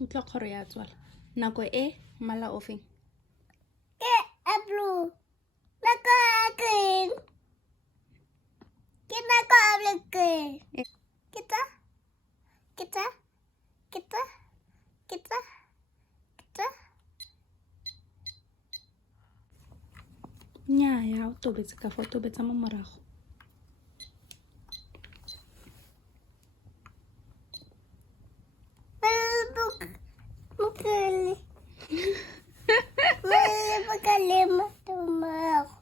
Utlwa kgoro ya tswala. Nako e mmala o feng? Ke a blue. Nako a green. Ke nako a green. Kita. Kita. Kita. Kita. Kita. Nnyaa, o tobetse ka fa o tobetsa mo morago. Mukali. Mukali marago.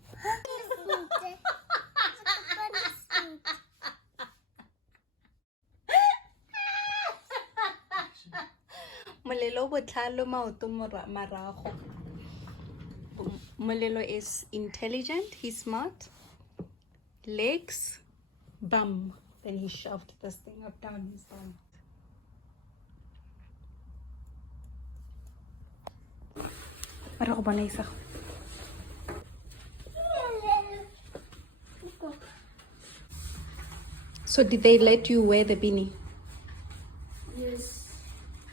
Molelo o botlhalo maoto marago. Molelo is intelligent, he's smart. Legs, bum. Then he shoved this thing up down his bum. Marago ba na isa? So did they let you wear the beanie? Yes,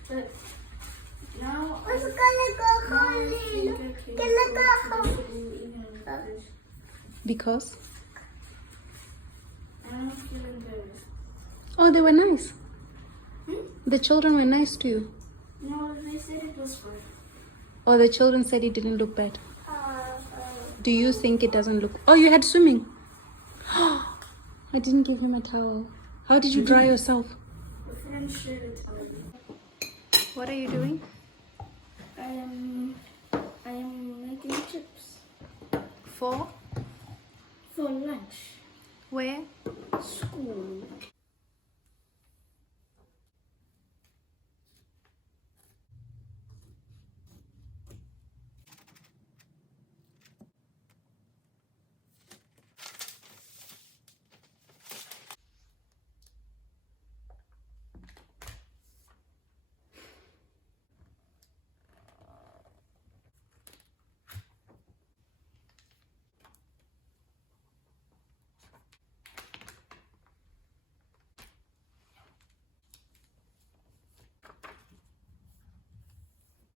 but now I What's think gonna go I home? can Gonna go home. Because? I'm not feeling good. Oh, they were nice. The children were nice to you. No, they said it was fine. Oh, the children said it didn't look bad. Do you think it doesn't look... Oh, you had swimming. I didn't give him a towel. How did you dry yourself? The friend shared it on me. What are you doing? I am making chips For for lunch. where? School.